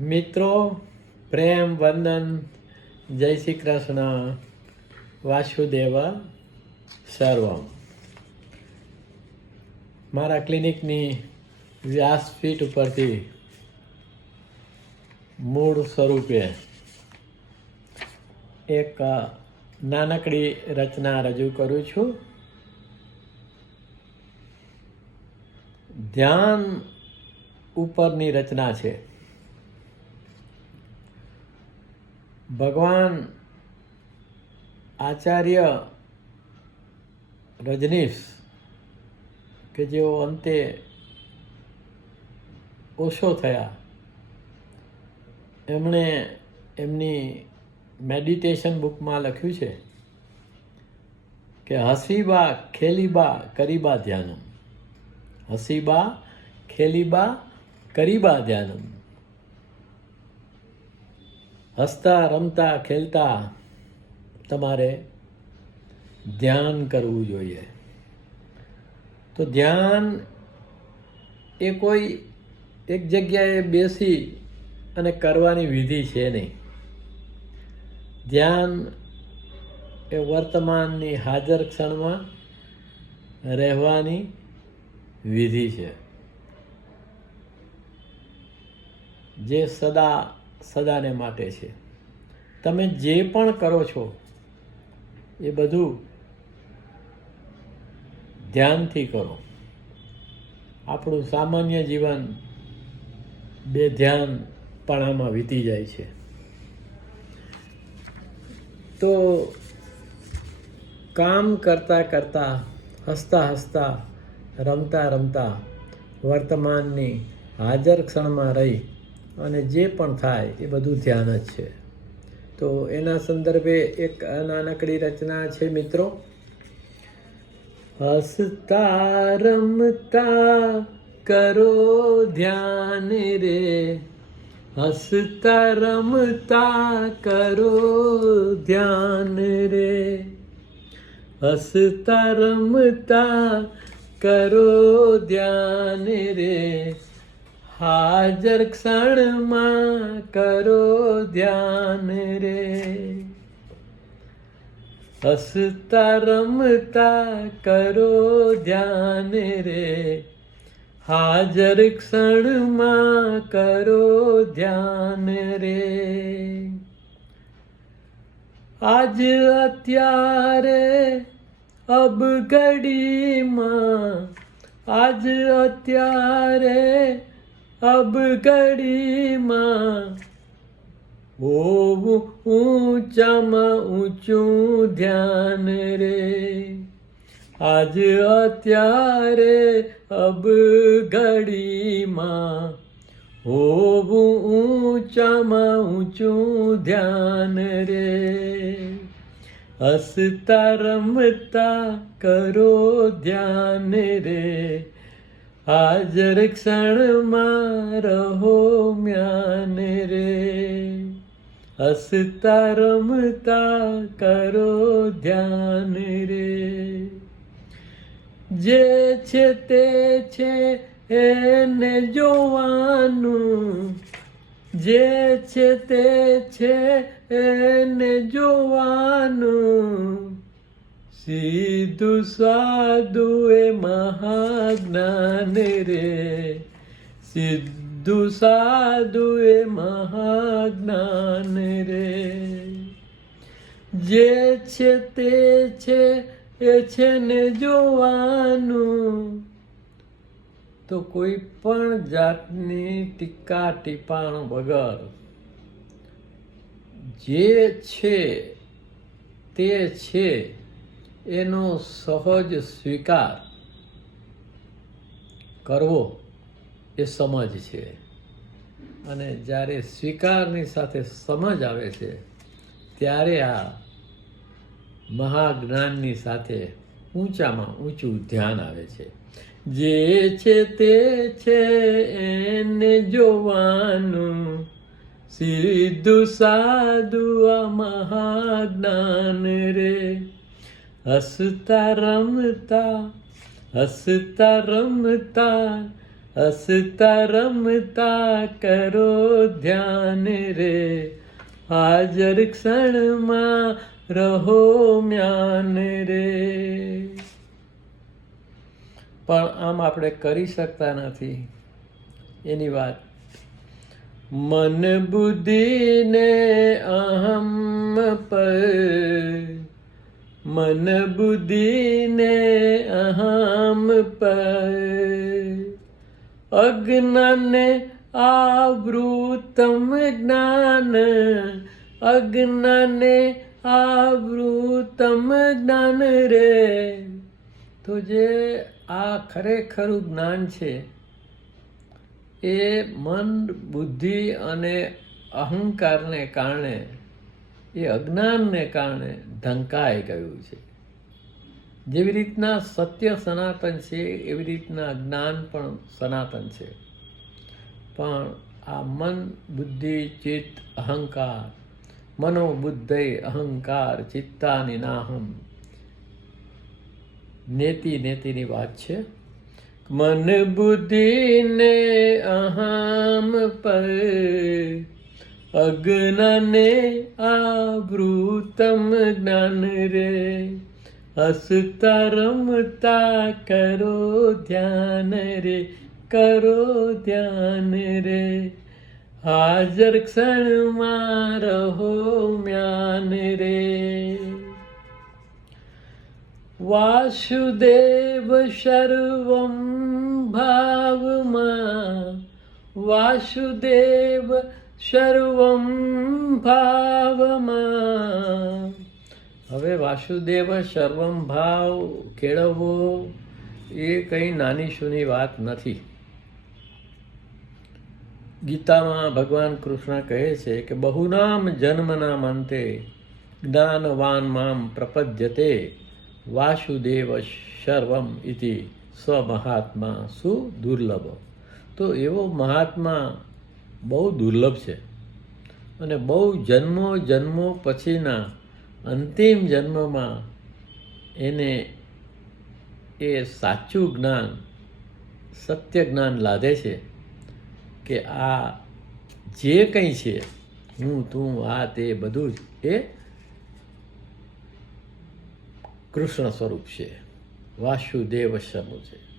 મિત્રો, પ્રેમ, વંદન, જય શ્રી કૃષ્ણ, વાસુદેવ, સર્વમ. મારા ક્લિનિકની વ્યાસપીઠ ઉપરથી મૂળ સ્વરૂપે એક નાનકડી રચના રજૂ કરું છું. ધ્યાન ઉપરની રચના છે. ભગવાન આચાર્ય રજનીશ, કે જેઓ અંતે ઓછો થયા. એમણે એમની મેડિટેશન બુકમાં લખ્યું છે કે હસીબા ખેલીબા કરીબા ધ્યાનમ. હસીબા ખેલીબા કરીબા ધ્યાનમ. હસતા, રમતા, ખેલતા તમારે ધ્યાન કરવું જોઈએ. તો ધ્યાન એ કોઈ એક જગ્યાએ બેસી અને કરવાની વિધિ છે નહીં. ધ્યાન એ વર્તમાનની હાજર ક્ષણમાં રહેવાની વિધિ છે. જે સદા સદાને માટે છે. તમે જે પણ કરો છો, એ બધું ધ્યાનથી કરો. આપણું સામાન્ય જીવન બે ધ્યાનપણામાં વીતી જાય છે. તો કામ કરતા કરતા, હસતા હસતા, રમતા રમતા, વર્તમાનની હાજર ક્ષણમાં રહી અને જે પણ થાય એ બધું ધ્યાન જ છે. તો એના સંદર્ભે એક નાનકડી રચના છે મિત્રો. હસતા રમતા કરો ધ્યાન રે. હસતા રમતા કરો ધ્યાન રે. હસતા રમતા કરો ધ્યાન રે. હાજર ક્ષણમાં કરો ધ્યાન રે. હસતા રમતા કરો ધ્યાન રે. હાજર ક્ષણમાં કરો ધ્યાન રે. આજ અત્યારે અબ ઘડીમાં, આજ અત્યારે અબ ઘડીમાં હોવું ઊંચામાં ઊંચું ધ્યાન રે આજ અત્યારે અબ ઘડીમાં હોવું ઊંચામાં ઊંચું ધ્યાન રે હસતા રમતા કરો ધ્યાન રે હાજર ક્ષણમાં રહો મ્યાને રે. હસતા રમતા કરો ધ્યાન રે. જે છે તે છે એને જોવાનું. જે છે તે છે એને જોવાનું. સીધું સાધુ એ મહાજ્ઞાન રે સિદ્ધુ સાધુ એ મહાજ્ઞાન રે જે છે તે છે એ છે ને જોવાનું તો કોઈ પણ જાતની ટીકા ટીપાણ વગર જે છે, તે છે એનો સહજ સ્વીકાર કરવો એ સમજ છે. અને જ્યારે સ્વીકારની સાથે સમજ આવે છે, ત્યારે આ મહાજ્ઞાનની સાથે ઊંચામાં ઊંચું ધ્યાન આવે છે. જે છે તે છે એને જોવાનું. સીધું સાધુ આ મહાજ્ઞાન રે. હસતા રમતા હસતા રમતા હસતા રમતા કરો ધ્યાન રે. હાજર ક્ષણમાં રહો મ્યાન રે. પણ આમ આપણે કરી શકતા નથી. એની વાત. મન બુદ્ધિને અહમ પર મન બુદ્ધિને અહમ પર. અજ્ઞાને આવૃતમ જ્ઞાન. અજ્ઞાને આવૃતમ જ્ઞાન રે. તો જે આ ખરેખરું જ્ઞાન છે, એ મન બુદ્ધિ અને અહંકારને કારણે એ અજ્ઞાનને કારણે ઢંકાઈ ગયું છે. જેવી રીતના સત્ય સનાતન છે, એવી રીતના જ્ઞાન પણ સનાતન છે. પણ આ મન બુદ્ધિ ચિત્ત અહંકાર, મનોબુદ્ધે અહંકાર, ચિત્તાની નાહમ. નેતિ નેતિની વાત છે. મન બુદ્ધિને અહમ પર અજ્ઞાને આવૃતમ જ્ઞાન રે હસતા રમતા કરો ધ્યાન રે કરો ધ્યાન રે હાજર ક્ષણમાં રહો મ્યાન રે વાસુદેવ સર્વમ ભાવમાં વાસુદેવ સર્વમ ભાવમાં. હવે વાસુદેવ સર્વમ ભાવ કેળવવો એ કંઈ નાની સુની વાત નથી. ગીતામાં ભગવાન કૃષ્ણ કહે છે કે બહુનામ જન્મના અંતે જ્ઞાનવાનમાં પ્રપદ્યતે વાસુદેવ સર્વમ ઇતિ સ્વમહાત્મા સુદુર્લભ દુર્લભ તો એવો મહાત્મા બહુ દુર્લભ છે. અને બહુ જન્મો જન્મો પછીના અંતિમ જન્મમાં એને એ સાચું જ્ઞાન, સત્ય જ્ઞાન લાદે છે કે આ જે કંઈ છે, હું, તું, આ, તે બધું જ એ કૃષ્ણ સ્વરૂપ છે. વાસુદેવ સ્વરૂપ છે.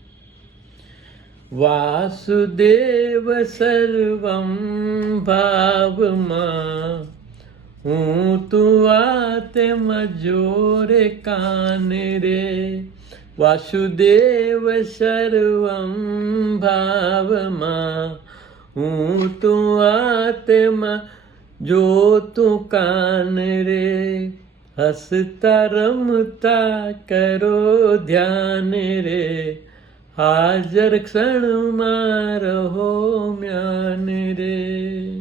વાસુદેવ સર્વમ ભાવમાં હું તું આ મજોરે જોરે કાન રે વાસુદેવ સર્વમ ભાવમાં હું તું આ તેમાં જો તું કાન રે હસતા રમતા કરો ધ્યાન રે હાજર ક્ષણમાં રહો મ્યાન રે.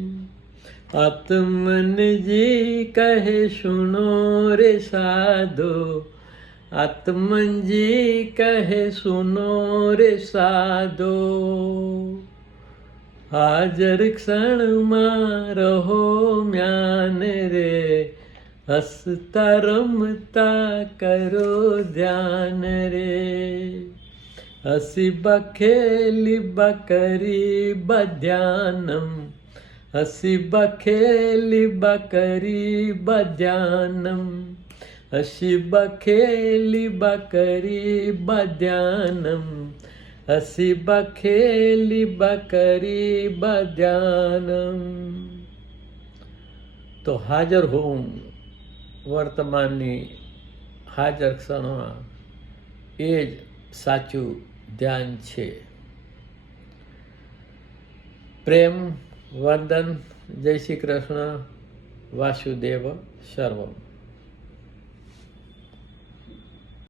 આત્મનજી કહે સુનો રે સાધો. આત્મનજી કહે સુનો રે સાધો. હાજર ક્ષણમાં રહો મ્યાન રે. હસતા રમતા કરો ધ્યાન રે. હસી બખેલી બકરી બધ્યાનમ હસી બખેલી બકરી બધ્યાનમ હસી બખેલી બકરી બધ્યાનમ હસી બખેલી બકરી બધ્યાનમ તો હાજર હોવું વર્તમાનની હાજર ક્ષણોમાં એ જ સાચું ધ્યાન છે. પ્રેમ વંદન જય શ્રી કૃષ્ણ વાસુદેવ સર્વમ.